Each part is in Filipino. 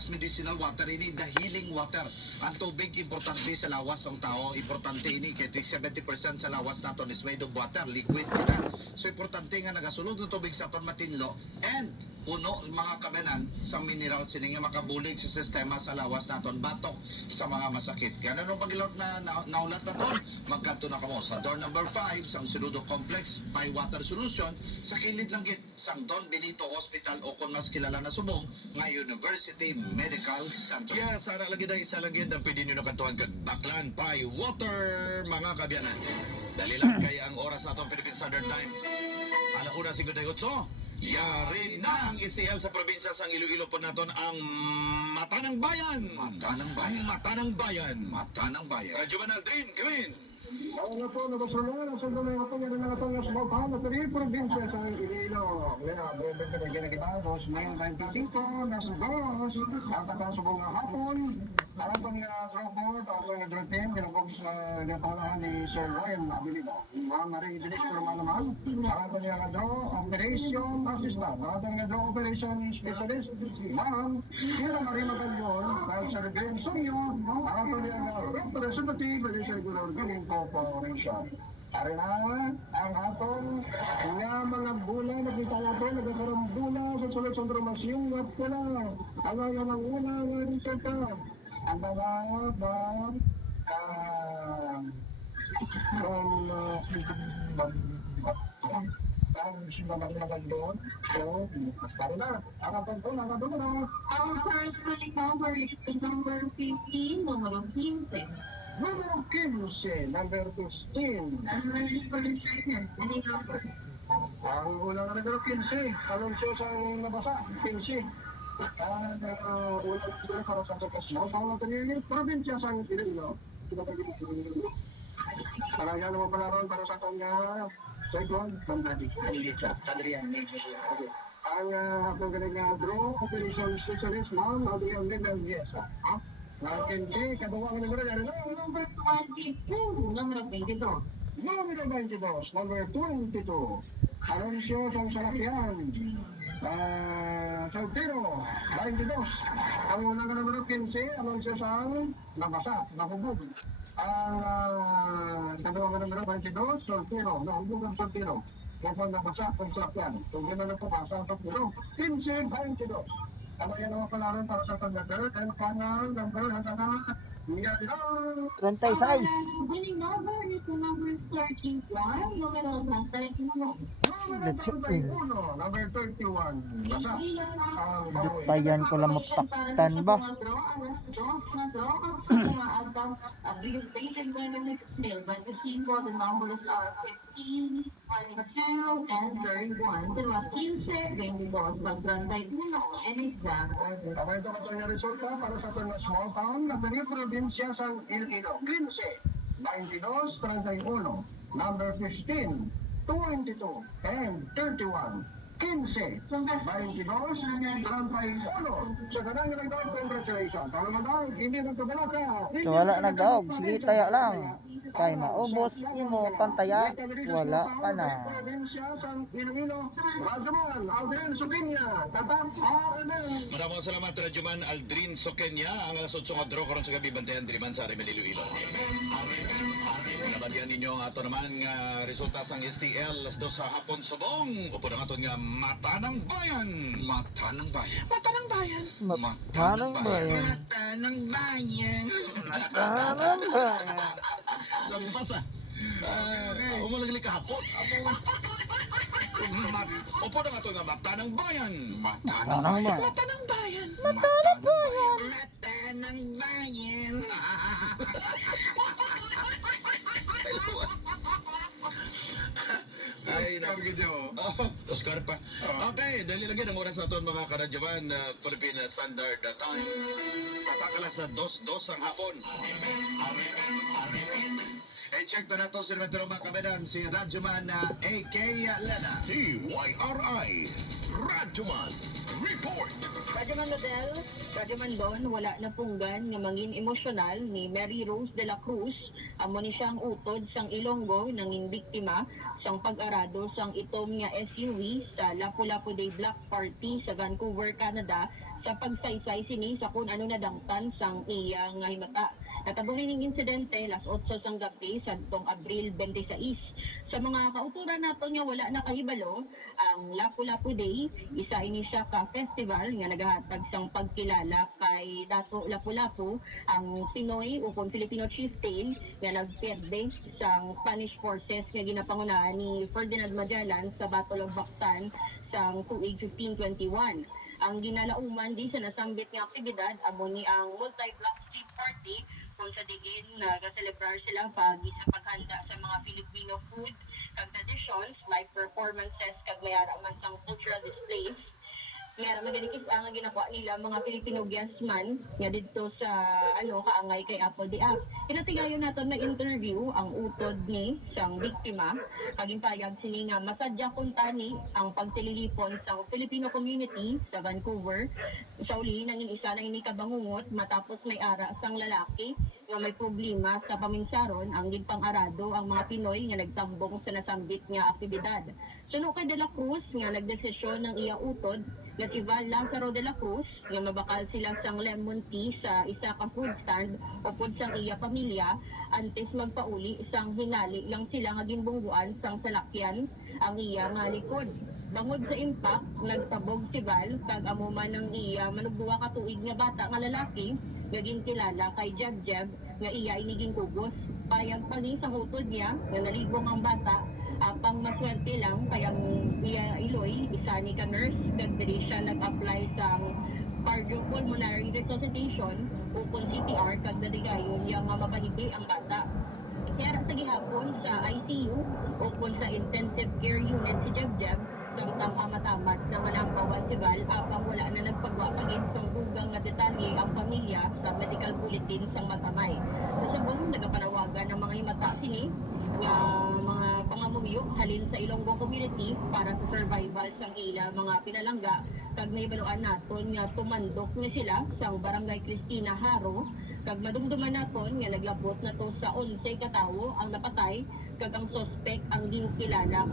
gas medicinal water ini, the healing water. Ang tubig importante sa lawas ng tao, importante ini kay 70% sa lawas naton is made of water, liquid kita. So importante nga nagasulod ng tubig sa aton matinlo and puno mga kamenan sa mineral sini nga makabulig sa sistema sa lawas naton batok sa mga masakit. Kaya nung pagilot na naulat na ton, magkanto na kamo sa door number 5 sang Siludo Complex by Water Solution sa kilid lang git sang Don Benito Hospital o kung mas kilala na subong nga University Medical Center. Yeah, sana lagi na isa lang yun ang pwede nyo nakantuhan kag Baklan by Water, mga kabyanan. Dali lang kaya ang oras natin Philippine Standard Time. Alauna 58. Yari na ang STL sa probinsya sa Iloilo po natin ang Mata ng Bayan. Mata ng Bayan. Ang Mata ng Bayan. Mata ng Bayan. Radyo Manaldrin, gawin. Ano po, nakasunod, nasa doon na po, yan ang nagatong sa Bapan, at rin probinsya sa Iloilo. Ngayon, brevet na ginagibagos, may 95, nasa dos, napatan sa buong hapon, alam po niya Robert, ako yung nag-routine, ginagog sa ginapalahan ni Sir Ryan, abiliba. Mga maridilis ko naman naman, alam po niya nga operation assistant, alam po niya operation specialist, ma'am, sila Marie Magalyon, dahil sa Rebellion Sonyo, alam po niya nga representative, dahil sa Gulorgaling Corporation. Ari na, ang atong nga mga bula, nakita natin, nagkakarang bula sa sunod-sunod romasyon, nga pula, ang nga ng una, nga rin ka. Ang mga ba, ang sinamaglagan doon, so, pare na, ang atong to, ang atong na. Our first calling number is the number 15, numero 15. Numero 15, number 15. Any number? Ang unang numero 15, anunsyo sa nabasa, 15. Ang unang numero para sa Casino, sa unang tanili, probinsya sa Iloilo. Parang naman pala ron para sa itong second, Bandadi, Alita, Adrian, ang hapong galing draw, operation specialist, ma'am, Adrian Mendoza. Hindi, kabawa ka numero yan. Number 22, numero 22. Numero 22, number 22. Anunsyo sa Salakyan. Saltero, 22. Ang unang numero 15, anunsyo sa Nabasa, Nahubog. Ang kabawa ka numero 22, Saltero, Nahubog ang Saltero. Kapag Nabasa, ang Salakyan. Kung gano'n na po, basa ang Saltero. 15, 22. Ano yan ang palaran para sa tanda-ter? And final number hanggang na 36. Winning number is the number 31, numero 31. That's it. Number 31. Basta. Dutayan ko lang mapaktan ba? The numbers are 15, 22, and 31. The last 15, 22, mag-31, and example. Okay, ito ka yung resulta para sa ito na small town na mga probinsya sa Iloilo. 15, 22, 31, number 15, 22, and 31. 15, 22, 31. Sa kanang nagdaog, congratulations. Para madaog, hindi nagkabalaka. So wala nagdaog, sige taya lang. Kay maubos imo pantaya, wala ka na. Probinsya sa Iloilo. Rajaman, Aldrin Subinya, Tatak, Maraming salamat, Radyoman Aldrin Sokenya. Ang alasod sa draw karon sa gabi bantayan diriman sa Aremel Iloilo. Nabatian ninyo ang ato naman nga resulta sang STL alas 2 sa hapon subong. Upo na aton nga Mata ng Bayan. Mata ng Bayan. Mata ng Bayan. Mata ng bayan. Mata ng Bayan. Mata ng bayan. Lampas ah. Umalagli kahapon. Upo na aton nga Mata ng Bayan. Mata Mata ng bayan. Mata ng Bayan. Mata ng Bayan. Mata ng Bayan. Ay, nakagidyo. Oscar pa. Okay, dali lagi ng oras naton mga karadyawan na Philippine Standard Time. Patakala sa 2:02 ang hapon. I-check na nato si Metro Makabedan, si Radyoman na A.K. Lena. TYRI Radyoman Report. Radyoman Nodel, Radyoman Don, wala na punggan nga mangin emosyonal ni Mary Rose de la Cruz. Amo ni siyang utod sang Ilonggo nanging biktima sang pag-arado sang itom nga SUV sa Lapu-Lapu Day Block Party sa Vancouver, Canada sa pagsaysay sini sa kung ano nadangtan sang iyang nga himata. Natabong ning insidente las 8 sang gabi sadtong Abril 26. Sa mga kauturan nato nga wala na kahibalo, ang Lapu-Lapu Day isa ini siya ka festival nga nagahatag sang pagkilala kay Dato Lapu-Lapu, ang Pinoy o kung Filipino chieftain nga nagperde sang Spanish forces nga ginapangunahan ni Ferdinand Magellan sa Battle of Bactan sang tuig 1521. Ang ginalauman di sa nasambit nga aktibidad amo ni ang multi-block street party kung sa diin nag-celebrar sila pagi sa paghanda sa mga Filipino food kag traditions like performances kag mayara man sang cultural displays. Mayara maganikis ang ginakuha nila mga Filipino guestman nga didto sa kaangay kay Apple di App. Kinatigayon naton na interview ang utod ni sang biktima kaging payag sini nga masadya kun tani ang pagsililipon sa Filipino community sa Vancouver. Sa uli nangin isa na ini kabangungot matapos may ara sang lalaki nga may problema sa paminsaron ang gipang-arado ang mga Pinoy nga nagtambong sa nasambit nga aktibidad. Suno kay De La Cruz nga nagdesisyon ng iya utod nga si Val Lazaro De La Cruz nga mabakal sila sang lemon tea sa isa ka food stand upod sang iya pamilya antes magpauli isang hinali lang sila nga ginbungguan sang salakyan ang iya nga likod. Bangod sa impact, nagtabog si Val kag amo man ang iya manugduwa ka tuig nga bata nga lalaki nga ginkilala kay Jeb nga iya iniging kugos. Payag pa ni sa utod niya nga nalibong ang bata pang maswerte lang kaya iya Iloy isa ni ka nurse kag diri siya nag-apply sa cardiopulmonary resuscitation o kung CPR kag dadigayon yang nga mapaniti ang bata. Kaya sa gihapon sa ICU o kung sa intensive care unit si Jeb samtang amatamat na manampawan si Val apang wala na nagpagwapagin sa dugang nga detalye ang pamilya sa medical bulletin sang matamay. Sa subong nagapanawagan ng mga himata sini nga mga pangamumiyok halin sa Ilonggo community para sa survival sang ila mga pinalangga kag naibaluan naton nga tumandok na sila sa Barangay Cristina Haro kag madumduman naton nga naglapot na to sa 11 katawo ang napatay kag ang suspect ang ginkilala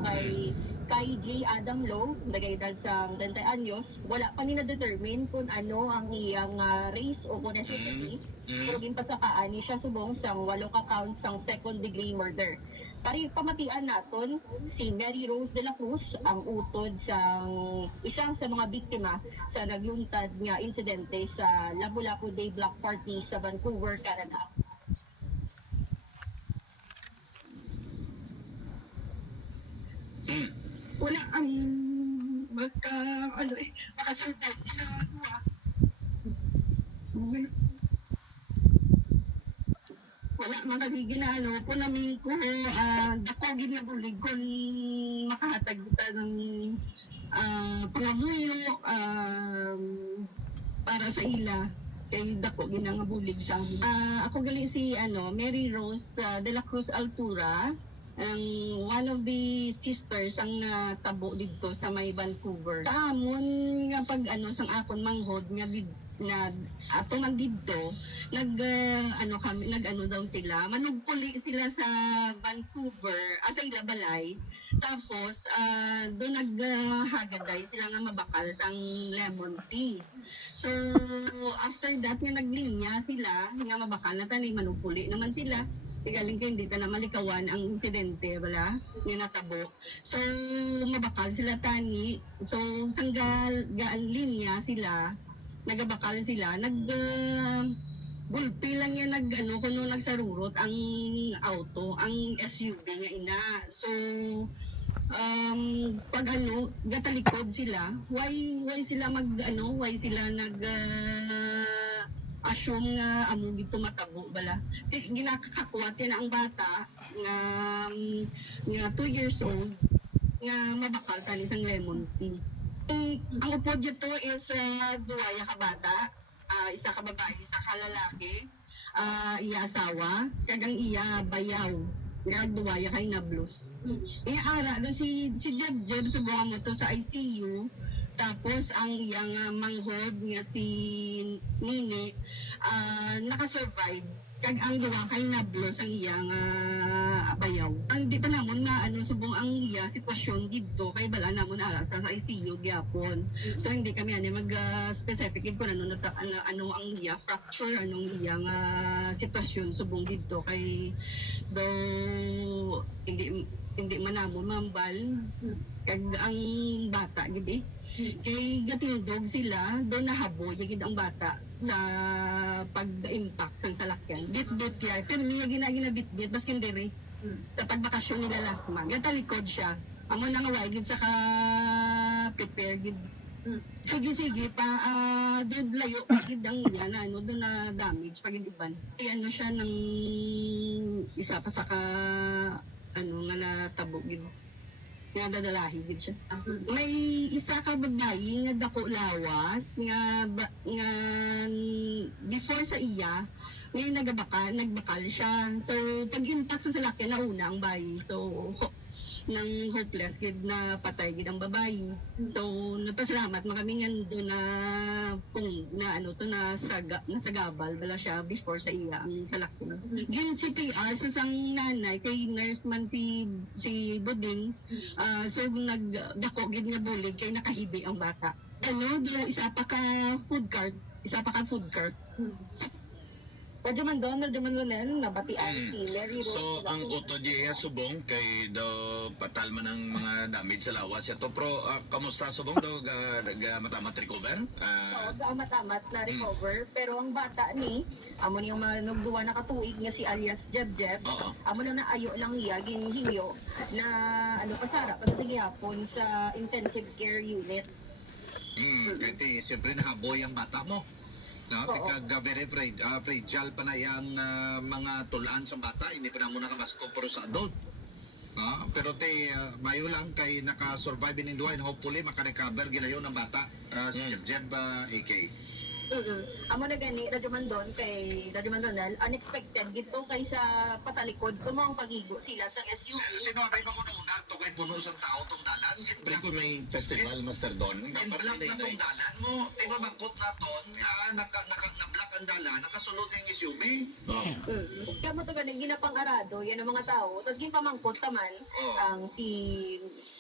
kay J. Adam Low, nagayedad sa 30 anyos, wala pa ni na-determine kung ano ang iyang race o kung ethnicity. Pero ginpasakaan ni siya subong sang 8 ka count sang second degree murder. Pari pamatian naton si Mary Rose De La Cruz ang utod sang isang sa mga biktima sa nagluntad nga insidente sa Lapu-Lapu Day Block Party sa Vancouver, Canada. Wala ang makasultas sila duwa. Wala man kami ginano po namin ko dako ginabulig kung makahatag kita ng pangamuyo para sa ila kay dako ginangabulig sa amin. Ako gali si Mary Rose De La Cruz Altura, ang one of the sisters ang natabo dito sa may Vancouver. Sa amon nga pag sang akon manghod nga na ato man dito kami daw sila manugpuli sila sa Vancouver sa ila balay tapos doon naghagaday sila nga mabakal sang lemon tea. So after that nga naglinya sila nga mabakal na tani manugpuli naman sila galing kayo dito na malikawan ang insidente wala nga natabo. So mabakal sila tani, so sanggal linya sila nagabakal sila gulpi lang yan kuno nagsarurot ang auto ang SUV nga ina. So pag gatalikod sila why sila why sila assume nga amo gito matabo bala. Ginakakakuwat yan ang bata nga 2 years old nga mabakal tani sang lemon tea. Ang upod dito is duwaya ka bata, isa ka babae, isa ka lalaki, iya asawa, kagang iya bayaw, nga duwaya kay nablos. Iya ara, si Jeb subukan mo to sa ICU, Tapos ang iyang manghod nga si Nini nakasurvive. Kag ang duwa kay nablos ang iyang abayaw. Ang di pa namon na subong ang iya sitwasyon dito kay bala namon ara sa ICU gyapon. So hindi kami mag specific kung ano ang iya fracture, anong iyang sitwasyon subong dito kay do hindi man namon mambal kag ang bata gid kay gatindog sila do nahaboy gid ang bata sa pag-impact sa salakyan. Bit-bit kaya. Pero niya ginabit-bit. Baskin diri. Sa pagbakasyon nila last month. Gatalikod siya. Amo na nga wagid sa ka-prepare gid. Sige pa. Doon layo. Gid ang iya na doon na damage. Pag iban. Ano siya ng isa pa sa ka nga natabo gid. Nga dadalahi gid siya. May isa ka babae nga dako lawas nga before sa iya ngayon nagbakal siya. So pag impact sa salakyan na una ang bayi. So nang hopeless gid na patay gid ang babae. So napasalamat kami nga doon na nasagabal bala siya before sa iya ang salakyan. Gin si PR sa sang nanay kay nurse man si Buding. So nagdako gid nga bulig kay nakahibi ang bata. Isa pa ka food cart. Pwede man doon, nabatian si Mary Rose. So, ang uto diya subong kay daw patal man ang mga damage sa lawas. Ito, pro, kamusta subong daw matamat recover? Oo, matamat na recover. Pero ang bata ni, amo niyang manugduwa na katuig nga si alias Jeb. Oo. Amo na naayo lang iya, ginhingyo na pasara, pagkagihapon sa intensive care unit. Kasi siyempre nahaboy ang bata mo. No, tika very fragile pa na yung mga tulaan sa bata, hindi pa na muna kamasko pero sa adult. No, pero mayo lang kay naka-survive in Duane, hopefully maka-recover gilayon ng bata. Si Jeb AK. Amo na gani, Radyo Mandon kay Radyo Mandonal, unexpected gito kay sa patalikod, kumang pagigo sila sa SUV. Sino abay ba ko una to kay puno sa tao tong dalan? Siyempre kung may festival, Master Don. Block na tong dalan mo, di ba bangkot na ton, na-block ang dalan, nakasulod yung SUV. Kaya mo to ganing ginapang-arado, yan ang mga tao. Tapos ginpamangkot taman ang si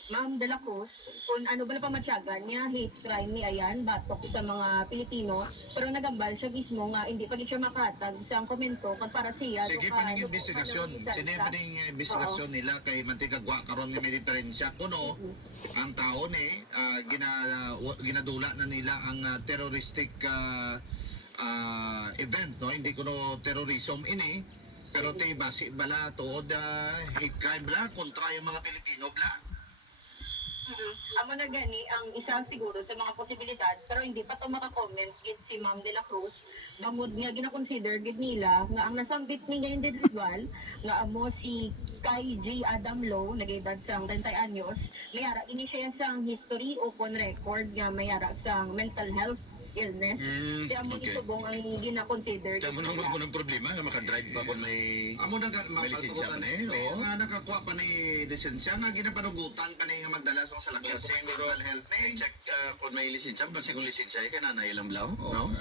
Ma'am De La Cruz, kung ano ba na pamatsyagan niya, hate crime ni Ayan, batok sa mga Pilipino, pero nagambal siya mismo nga, hindi pa siya makatag sa ang komento kung para siya. Sige pa ning investigasyon. Sino pa ning investigasyon nila kay mantigagwa karon nga may diferensya kuno ang tao ni ginadula na nila ang terroristic event, no, hindi kuno terrorism ini, pero basi bala tuod hate crime bala kontra yung mga Pilipino bala. Amo na gani ang isa siguro sa mga posibilidad, pero hindi pa to maka-comment gid si Ma'am De La Cruz. Bangod nga gina-consider gid nila nga ang nasambit ni nga individual nga amo si Kai J. Adam Low, nag-edad sang 30 anyos, mayara ini siya sang history o kon record nga mayara sang mental health illness. Kaya mo isubong ang gina-consider. Kaya mo nang magpunang problema na makadrive pa kung may... Amo na May lisensya pa na oo. nga nakakuha pa ni lisensya nga ginapanugutan pa ni nga magdala sa salakyan sa mental health ni. Check kung may lisensya, basta kung lisensya ay kananay lang blaw, no?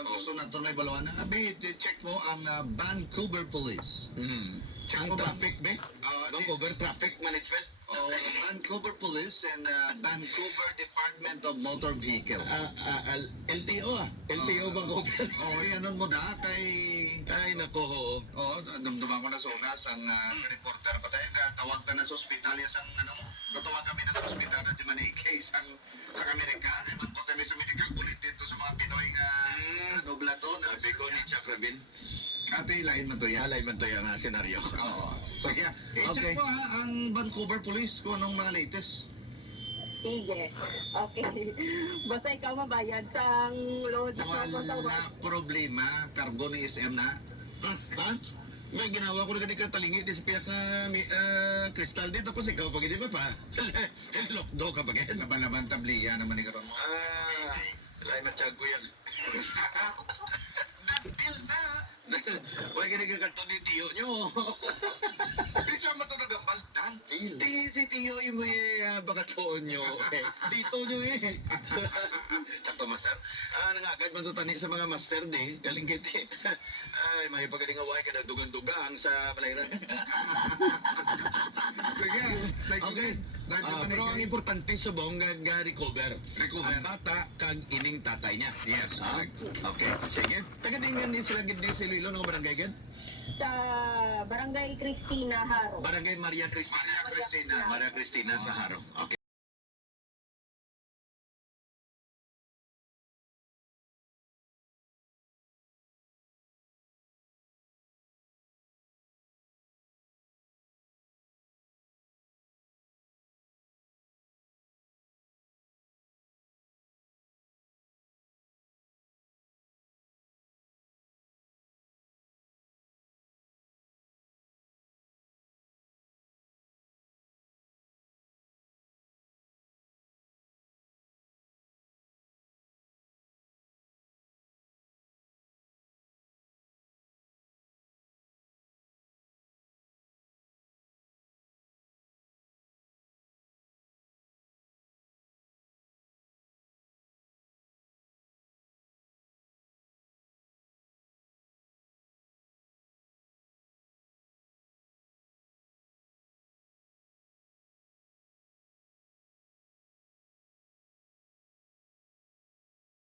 Gusto na ito may balawan na. Abi, check mo ang Vancouver Police. Ang traffic, be? Vancouver Traffic Management. Vancouver Police and Vancouver Department of Motor Vehicle. LTO LTO Vancouver. Yanon mo na kay... Ay, nako, oo. Dumduman ko na sa unas ang reporter pa tayo. Tawag ka na sa ospital. Ang natawag kami na sa ospital na di man case ang sa Amerika. Magkot kami sa medical kulit dito sa mga Pinoy nga nobla to. Sabi ko ni Chuck Rabin. Kati, lain man to yan. Halay man tayo nga senaryo. Oo. So, kaya, Okay. check mo ang Vancouver Police kung anong mga latest. Sige. Okay. Basta ikaw mabayad sa load sa Wala problema, kargo ni SM na. Ha? May ginawa ko na ganit ka talingi di sa piyak na kristal din. Tapos ikaw pag hindi ba pa? Lokdo ka pag yan. Laban-laban tabliya naman ni karon mo. Lain matiyag ko yan. Natil na! Huwag ganito ni Tiyo nyo. Di siya matulog ang baldan. Si Tiyo yung may pagkatuon nyo. Dito nyo eh. Sakto, master. Nangagad man to tani sa mga master di. Galing kiti. Ay, may pagaling away ka na dugang-dugang sa balayran. Sige, Okay. Pero ang importante subong nga recover. Recover. Ang bata kag ining tatay niya. Yes, correct. Okay. Sige. Taga-dingan ni sila gid si Lilo ng barangay gid. Sa Barangay Cristina, Haro. Barangay Maria Cristina. Maria Cristina. Maria Cristina sa Haro. Okay.